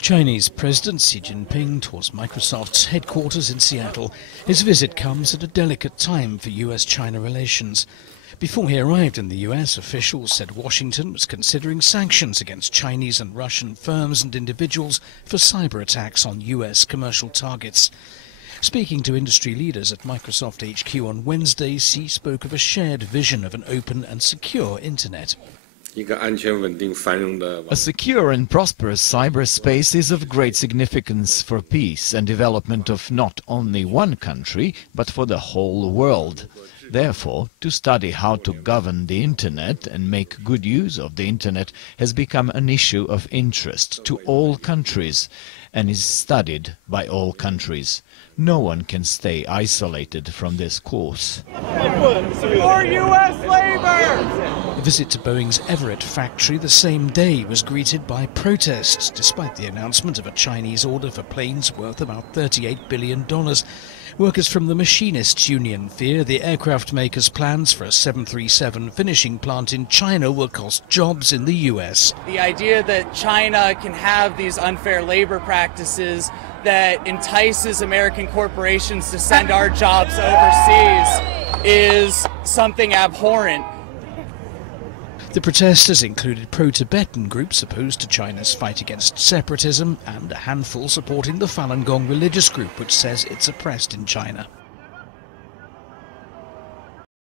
Chinese President Xi Jinping tours Microsoft's headquarters in Seattle. His visit comes at a delicate time for US-China relations. Before he arrived in the US, officials said Washington was considering sanctions against Chinese and Russian firms and individuals for cyber attacks on US commercial targets. Speaking to industry leaders at Microsoft HQ on Wednesday, Xi spoke of a shared vision of an open and secure internet. A secure and prosperous cyberspace is of great significance for peace and development of not only one country, but for the whole world. Therefore, to study how to govern the Internet and make good use of the Internet has become an issue of interest to all countries and is studied by all countries. No one can stay isolated from this course. More U.S. labor! A visit to Boeing's Everett factory the same day was greeted by protests, despite the announcement of a Chinese order for planes worth about $38 billion. Workers from the Machinists Union fear the aircraft maker's plans for a 737 finishing plant in China will cost jobs in the U.S. The idea that China can have these unfair labor practices that entices American corporations to send our jobs overseas is something abhorrent. The protesters included pro-Tibetan groups opposed to China's fight against separatism and a handful supporting the Falun Gong religious group, which says it's oppressed in China.